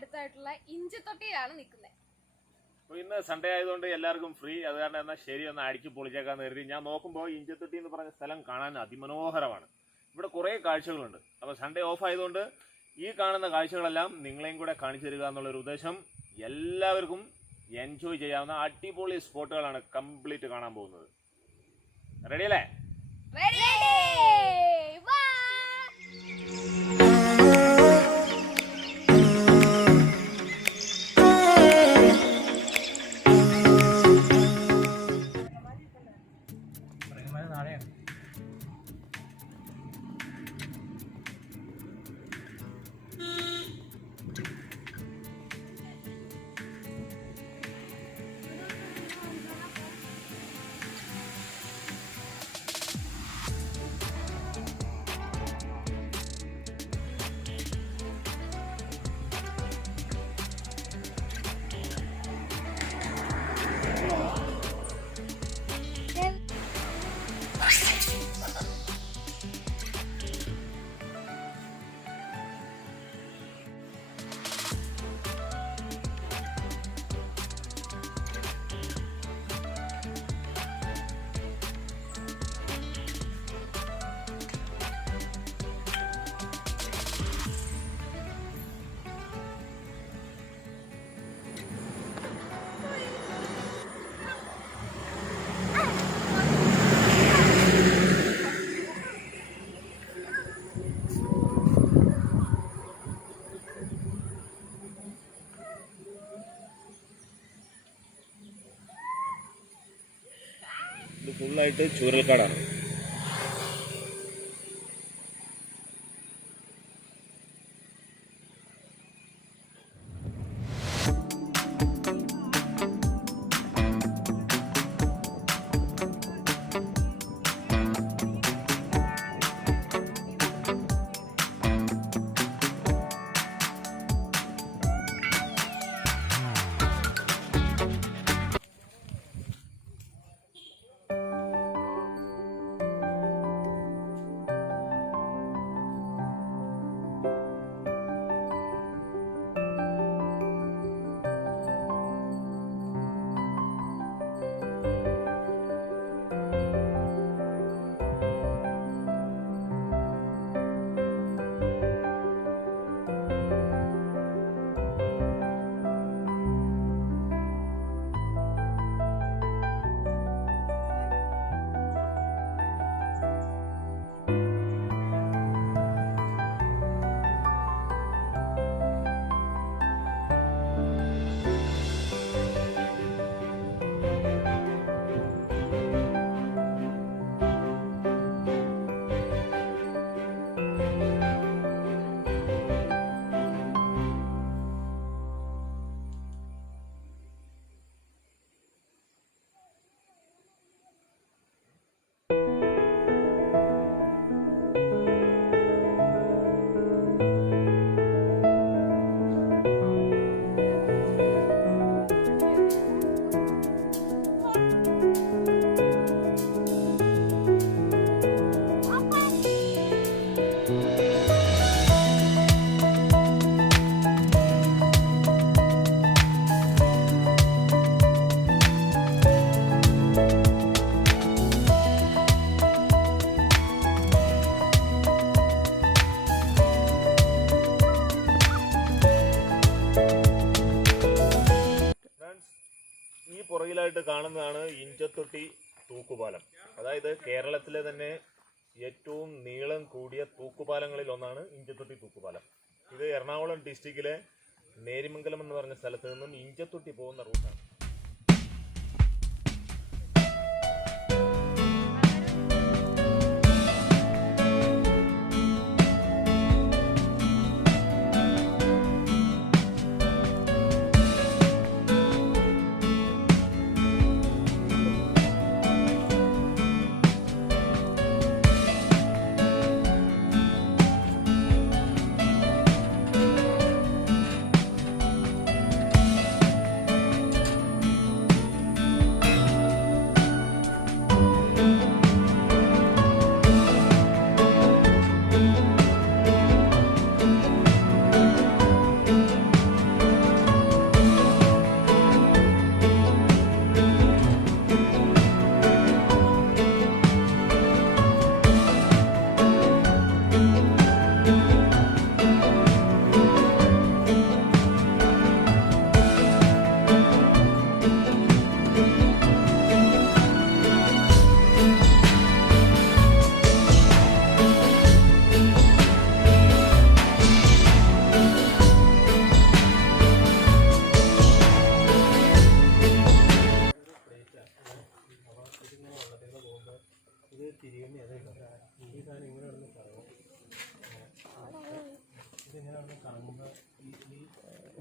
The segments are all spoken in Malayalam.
അടുത്തായിട്ടുള്ള ഇഞ്ചത്തൊട്ടിയിലാണ് നിൽക്കുന്നത്. ഇന്ന് സൺഡേ ആയതുകൊണ്ട് എല്ലാവർക്കും ഫ്രീ. അത് കാരണം എന്നാൽ ശരി ഒന്ന് അടിച്ച് പൊളിച്ചേക്കാന്ന് കരുതി ഞാൻ നോക്കുമ്പോൾ ഇഞ്ചത്തൊട്ടി എന്ന് പറഞ്ഞ സ്ഥലം കാണാൻ അതിമനോഹരമാണ്. ഇവിടെ കുറേ കാഴ്ചകളുണ്ട്. അപ്പോൾ സൺഡേ ഓഫ് ആയതുകൊണ്ട് ഈ കാണുന്ന കാഴ്ചകളെല്ലാം നിങ്ങളെയും കൂടെ കാണിച്ചു തരിക എന്നുള്ളൊരു ഉദ്ദേശം. എല്ലാവർക്കും എൻജോയ് ചെയ്യാവുന്ന അടിപൊളി സ്പോട്ടുകളാണ് കംപ്ലീറ്റ് കാണാൻ പോകുന്നത്. റെഡിയല്ലേ? ഇത് ഫുള്ളായിട്ട് ചൂരൽക്കാടാണ്. പുറകിലായിട്ട് കാണുന്നതാണ് ഇഞ്ചത്തൊട്ടി തൂക്കുപാലം. അതായത് കേരളത്തിലെ തന്നെ ഏറ്റവും നീളം കൂടിയ തൂക്കുപാലങ്ങളിൽ ഒന്നാണ് ഇഞ്ചത്തൊട്ടി തൂക്കുപാലം. ഇത് എറണാകുളം ഡിസ്ട്രിക്റ്റിലെ നേരിമംഗലം എന്ന് പറഞ്ഞ സ്ഥലത്ത് നിന്നും ഇഞ്ചത്തൊട്ടി പോകുന്ന റൂട്ടാണ്.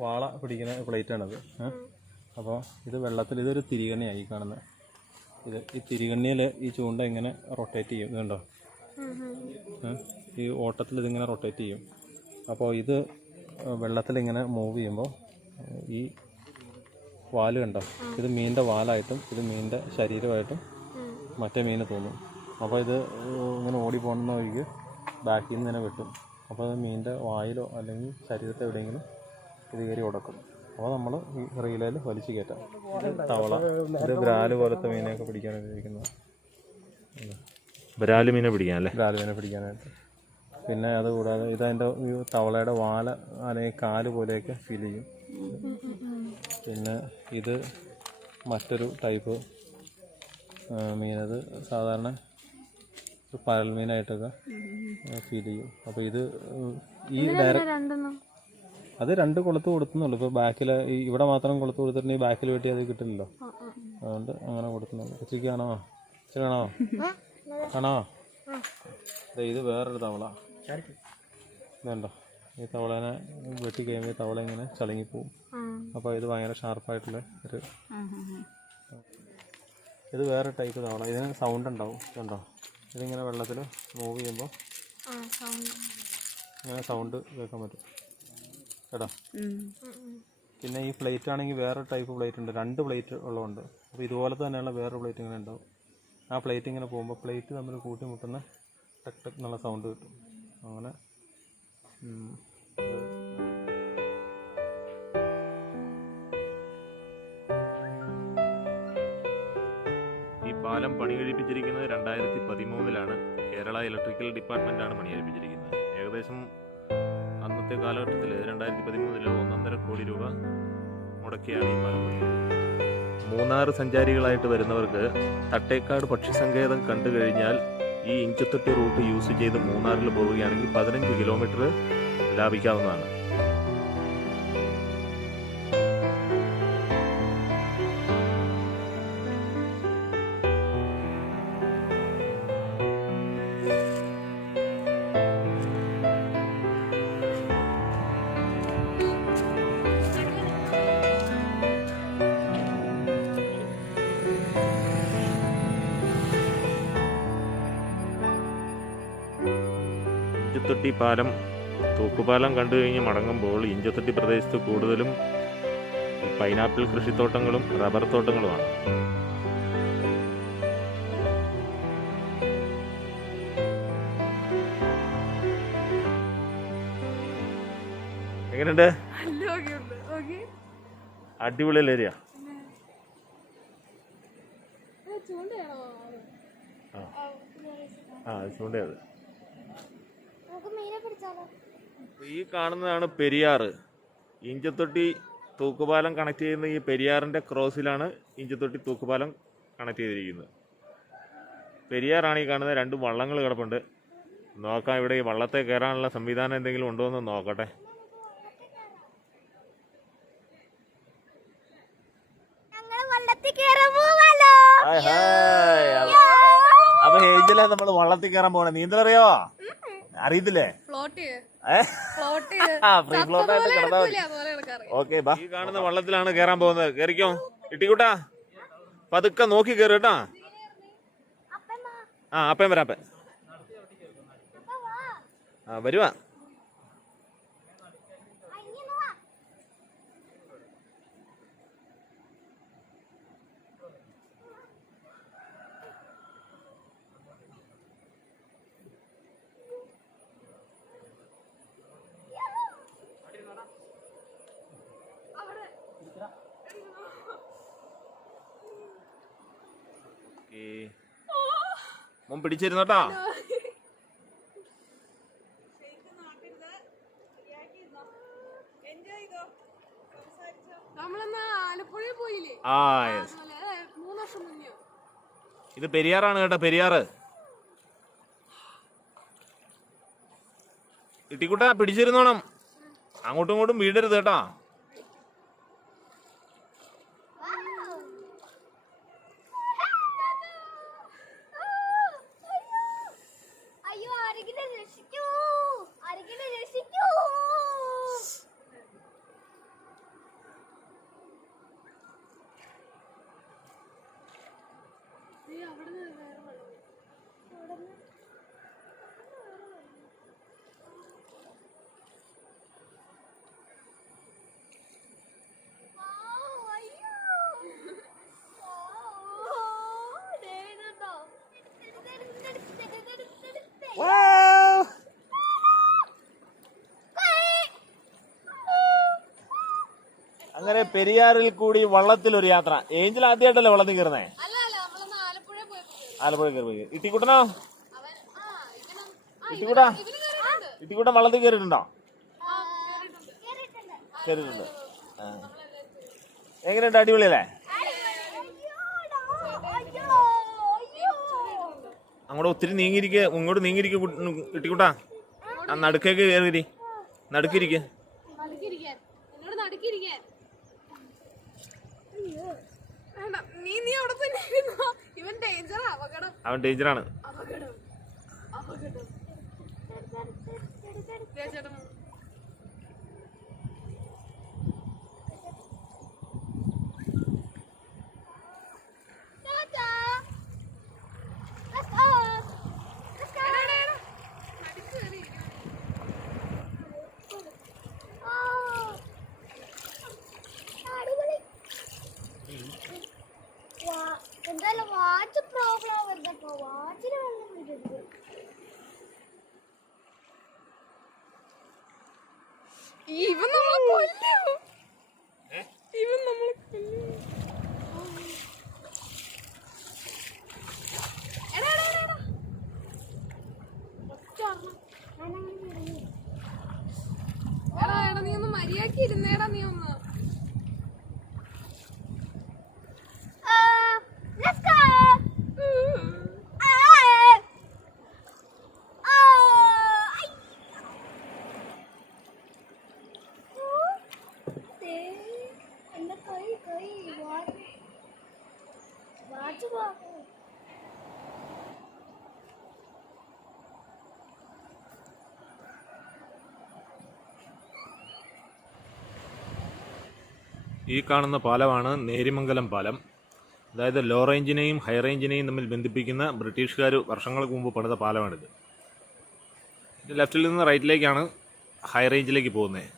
വാള പിടിക്കുന്ന പ്ലേറ്റാണത്. അപ്പോൾ ഇത് വെള്ളത്തിൽ ഇതൊരു തിരികണ്ണിയായി കാണുന്നത്. ഈ തിരികണ്ണിയിൽ ഈ ചൂണ്ട ഇങ്ങനെ റൊട്ടേറ്റ് ചെയ്യും. ഇതുണ്ടോ, ഈ ഓട്ടത്തിൽ ഇതിങ്ങനെ റൊട്ടേറ്റ് ചെയ്യും. അപ്പോൾ ഇത് വെള്ളത്തിലിങ്ങനെ മൂവ് ചെയ്യുമ്പോൾ ഈ വാല് കണ്ടോ, ഇത് മീനിൻ്റെ വാലായിട്ടും ഇത് മീനിൻ്റെ ശരീരമായിട്ടും മറ്റേ മീന് തോന്നും. അപ്പോൾ ഇത് ഇങ്ങനെ ഓടി പോകുന്ന വഴിക്ക് ബാക്കിൽ നിന്ന് ഇങ്ങനെ വെട്ടും. അപ്പോൾ അത് മീനിൻ്റെ വായിലോ അല്ലെങ്കിൽ ശരീരത്തെ എവിടെയെങ്കിലും ഇത് കയറി ഉടക്കും. അപ്പോൾ നമ്മൾ ഈ റീലയിൽ വലിച്ചു കയറ്റാം. തവള, ഇത് ബ്രാല് പോലത്തെ മീനെയൊക്കെ പിടിക്കാൻ ഉപയോഗിക്കുന്നത്. ബ്രാല് മീനെ പിടിക്കാൻ അല്ലേ? ബ്രാല് മീനെ പിടിക്കാനായിട്ട്. പിന്നെ അതുകൂടാതെ ഇതതിൻ്റെ ഈ തവളയുടെ വാല അല്ലെങ്കിൽ കാല് പോലെയൊക്കെ ഫീൽ ചെയ്യും. പിന്നെ ഇത് മറ്റൊരു ടൈപ്പ് മീനത് സാധാരണ പരൽ മീനായിട്ടൊക്കെ ഫീൽ ചെയ്യും. അപ്പോൾ ഇത് ഈ അത് രണ്ട് കൊളുത്ത് കൊടുക്കുന്നുള്ളൂ. ഇപ്പോൾ ബാക്കിൽ ഇവിടെ മാത്രം കൊളുത്ത് കൊടുത്തിട്ടുണ്ടെങ്കിൽ ബാക്കിൽ വെട്ടി അത് കിട്ടില്ലല്ലോ. അതുകൊണ്ട് അങ്ങനെ കൊടുക്കുന്നുള്ളൂ. ഉച്ചയ്ക്ക് കാണോ, ഉച്ച കാണോ, കാണോ. ഇത് വേറൊരു തവള. ഇതുണ്ടോ, ഈ തവളേനെ വെട്ടി കഴിയുമ്പോൾ ഈ തവള ഇങ്ങനെ ചളുങ്ങിപ്പോവും. അപ്പോൾ ഇത് ഭയങ്കര ഷാർപ്പായിട്ടുള്ള ഒരു, ഇത് വേറെ ടൈപ്പ് തവള. ഇതിന് സൗണ്ട് ഉണ്ടാവും. ഇതുണ്ടോ, ഇതിങ്ങനെ വെള്ളത്തിൽ മൂവ് ചെയ്യുമ്പോൾ ഇങ്ങനെ സൗണ്ട് കേൾക്കാൻ പറ്റും കേട്ടോ. പിന്നെ ഈ പ്ലേറ്റ് ആണെങ്കിൽ വേറെ ടൈപ്പ് പ്ലേറ്റ് ഉണ്ട്. 2 പ്ലേറ്റ് ഉള്ളതുണ്ട്. അപ്പോൾ ഇതുപോലത്തെ തന്നെയുള്ള വേറൊരു പ്ലേറ്റ് ഇങ്ങനെ ഉണ്ടാവും. ആ പ്ലേറ്റ് ഇങ്ങനെ പോകുമ്പോൾ പ്ലേറ്റ് തമ്മിൽ കൂട്ടിമുട്ടുന്ന ടക്ക് ടക്ക് എന്നുള്ള സൗണ്ട് കിട്ടും. അങ്ങനെ ഈ പാലം പണി കഴിപ്പിച്ചിരിക്കുന്നത് 2013-ലാണ്. കേരള ഇലക്ട്രിക്കൽ ഡിപ്പാർട്ട്മെൻറ്റാണ് പണി കഴിപ്പിച്ചിരിക്കുന്നത്. ഏകദേശം അന്നത്തെ കാലഘട്ടത്തിൽ 2013 1.5 കോടി രൂപ മുടക്കിയാണ് ഈ പാലം പണിയത്. മൂന്നാർ സഞ്ചാരികളായിട്ട് വരുന്നവർക്ക് തട്ടേക്കാട് പക്ഷിസങ്കേതം കണ്ടു കഴിഞ്ഞാൽ ഈ ഇഞ്ചത്തൊട്ടി റൂട്ട് യൂസ് ചെയ്ത് മൂന്നാറിൽ പോവുകയാണെങ്കിൽ 15 കിലോമീറ്റർ ലാഭിക്കാവുന്നതാണ്. ഇഞ്ചത്തൊട്ടി പാലം, തൂക്കുപാലം കണ്ടു കഴിഞ്ഞ് മടങ്ങുമ്പോൾ ഇഞ്ചത്തൊട്ടി പ്രദേശത്ത് കൂടുതലും പൈനാപ്പിൾ കൃഷിത്തോട്ടങ്ങളും റബ്ബർ തോട്ടങ്ങളുമാണ്. എങ്ങനെയുണ്ട്? അടിപൊളി ഏരിയ. ചൂണ്ടയത്. ഈ കാണുന്നതാണ് പെരിയാറ്. ഇഞ്ചത്തൊട്ടി തൂക്കുപാലം കണക്ട് ചെയ്യുന്ന ഈ പെരിയാറിൻ്റെ ക്രോസിലാണ് ഇഞ്ചത്തൊട്ടി തൂക്കുപാലം കണക്ട് ചെയ്തിരിക്കുന്നത്. പെരിയാറാണ് ഈ കാണുന്ന 2 വള്ളങ്ങൾ കിടപ്പുണ്ട്. നോക്കാം, ഇവിടെ ഈ വള്ളത്തെ കയറാനുള്ള സംവിധാനം എന്തെങ്കിലും ഉണ്ടോ എന്ന് നോക്കട്ടെ. അപ്പൊ ഏജിലെ നമ്മൾ വള്ളത്തിൽ കയറാൻ പോകണേ. നീന്തലറിയോ? അറിയത്തില്ലേ? ഓക്കെ, ഈ കാണുന്ന വള്ളത്തിലാണ് കയറാൻ പോകുന്നത്. കയറിക്കോ ഇട്ടിക്കൂട്ടാ, പതുക്കെ നോക്കി കയറി കേട്ടാ. അപ്പൻ വരാം, അപ്പൻ വരുവാ. മോൻ പിടിച്ചിരുന്നോട്ടാ. ഇത് പെരിയാറാണ് കേട്ടോ, പെരിയാറ്. ഇട്ടിക്കുട്ടാ പിടിച്ചിരുന്നോണം, അങ്ങോട്ടും ഇങ്ങോട്ടും വീടരുത് കേട്ടാ. അങ്ങനെ പെരിയാറിൽ കൂടി വള്ളത്തിൽ ഒരു യാത്ര. ഏഞ്ചൽ ആദ്യമായിട്ടല്ലേ വള്ളത്തിൽ കയറുന്നേ? ആലപ്പുഴ കയറി. ഇട്ടിക്കുട്ടനോ? ഇട്ടിക്കുട്ടൻ വള്ളത്തിൽ കയറിയിട്ടുണ്ടോ? കയറിയിട്ടുണ്ട്. എങ്ങനെയുണ്ട്? അടിപൊളിയല്ലേ? അങ്ങോട്ട് ഒത്തിരി നീങ്ങിയിരിക്കുക, ഇങ്ങോട്ട് നീങ്ങിയിരിക്കുക ഇട്ടിക്കുട്ടാ. ആ നടുക്കേക്ക് കയറി, നടുക്കിരിക്കുക. അവൻ ഡേഞ്ചറാണ്. എന്തായാലും വാച്ച് പ്രോബ്ലം വരുന്നപ്പോ വാച്ചിന് വെള്ളം വീഴുന്നത്. ഇവൻ നമ്മളെ കൊല്ലും. ഇവൻ നമ്മളെ കൊല്ലും. എടാ നീ ഒന്ന് മര്യാദക്ക് ഇരുന്നേടാ. നീ ഒന്ന് ഈ കാണുന്ന പാലമാണ് നേരിമംഗലം പാലം. അതായത് ലോ റേഞ്ചിനെയും ഹൈ റേഞ്ചിനെയും തമ്മിൽ ബന്ധിപ്പിക്കുന്ന ബ്രിട്ടീഷുകാർ വർഷങ്ങൾക്ക് മുമ്പ് പണിത പാലമാണിത്. ലെഫ്റ്റിൽ നിന്ന് റൈറ്റിലേക്കാണ് ഹൈ റേഞ്ചിലേക്ക് പോകുന്നത്.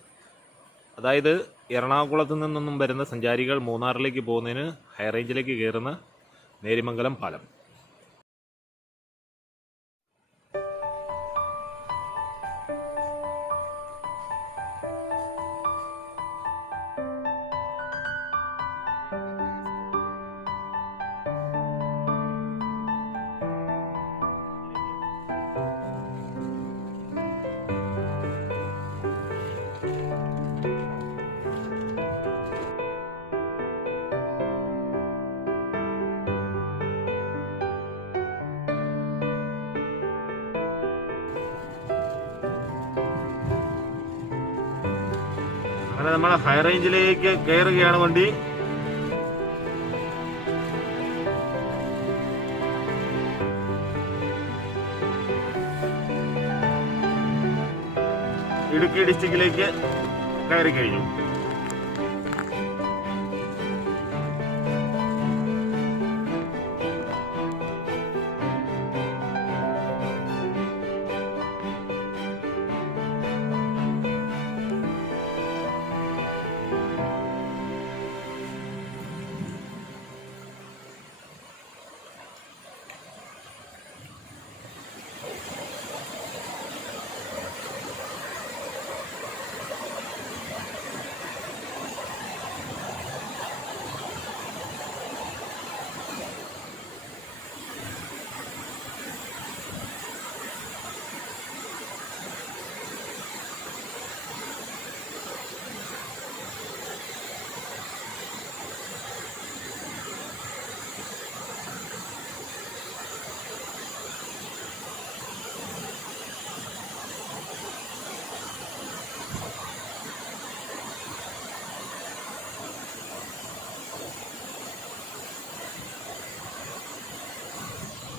അതായത് എറണാകുളത്ത് നിന്നൊന്നും വരുന്ന സഞ്ചാരികൾ മൂന്നാറിലേക്ക് പോകുന്നതിന് ഹൈ റേഞ്ചിലേക്ക് കയറുന്ന നേരിമംഗലം പാലം. അങ്ങനെ നമ്മൾ ഹൈ റേഞ്ചിലേക്ക് കയറുകയാണ് വണ്ടി. ഇടുക്കി ഡിസ്ട്രിക്റ്റിലേക്ക് കയറി കഴിഞ്ഞു.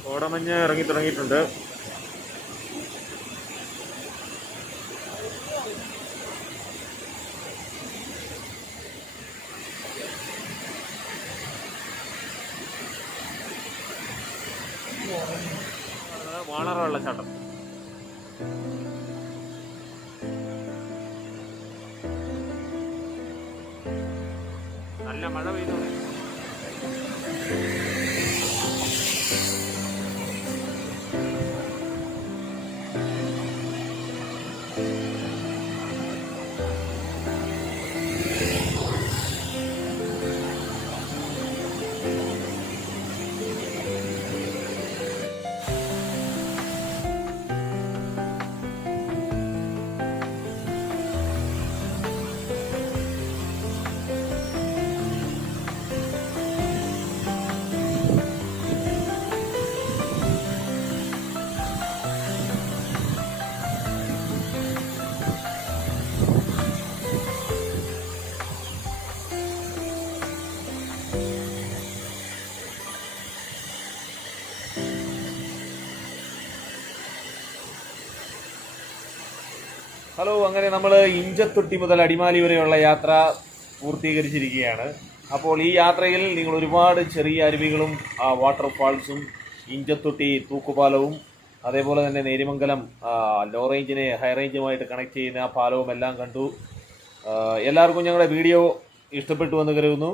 കോടമഞ്ഞ് ഇറങ്ങി തുടങ്ങിയിട്ടുണ്ട്. വാളറ വെള്ളച്ചാട്ടം. നല്ല മഴ പെയ്യുന്നു. ഹലോ, അങ്ങനെ നമ്മൾ ഇഞ്ചത്തൊട്ടി മുതൽ അടിമാലി വരെയുള്ള യാത്ര പൂർത്തീകരിച്ചിരിക്കുകയാണ്. അപ്പോൾ ഈ യാത്രയിൽ നിങ്ങൾ ഒരുപാട് ചെറിയ അരുവികളും വാട്ടർഫാൾസും ഇഞ്ചത്തൊട്ടി തൂക്കുപാലവും അതേപോലെ തന്നെ നേരിമംഗലം ലോ റേഞ്ചിനെ ഹൈ റേഞ്ചുമായിട്ട് കണക്ട് ചെയ്യുന്ന ആ പാലവും എല്ലാം കണ്ടു. എല്ലാവർക്കും ഞങ്ങളുടെ വീഡിയോ ഇഷ്ടപ്പെട്ടു എന്ന് കരുതുന്നു.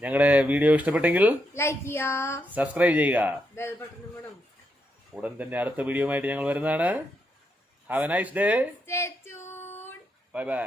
ഞങ്ങളുടെ വീഡിയോ ഇഷ്ടപ്പെട്ടെങ്കിൽ ലൈക്ക് ചെയ്യുക, സബ്സ്ക്രൈബ് ചെയ്യുക. ബെൽ ബട്ടണും കൂടെ. ഉടൻ തന്നെ അടുത്ത വീഡിയോ ആയിട്ട് ഞങ്ങൾ വരുന്നതാണ്. Have A nice day. Stay tuned. Bye bye.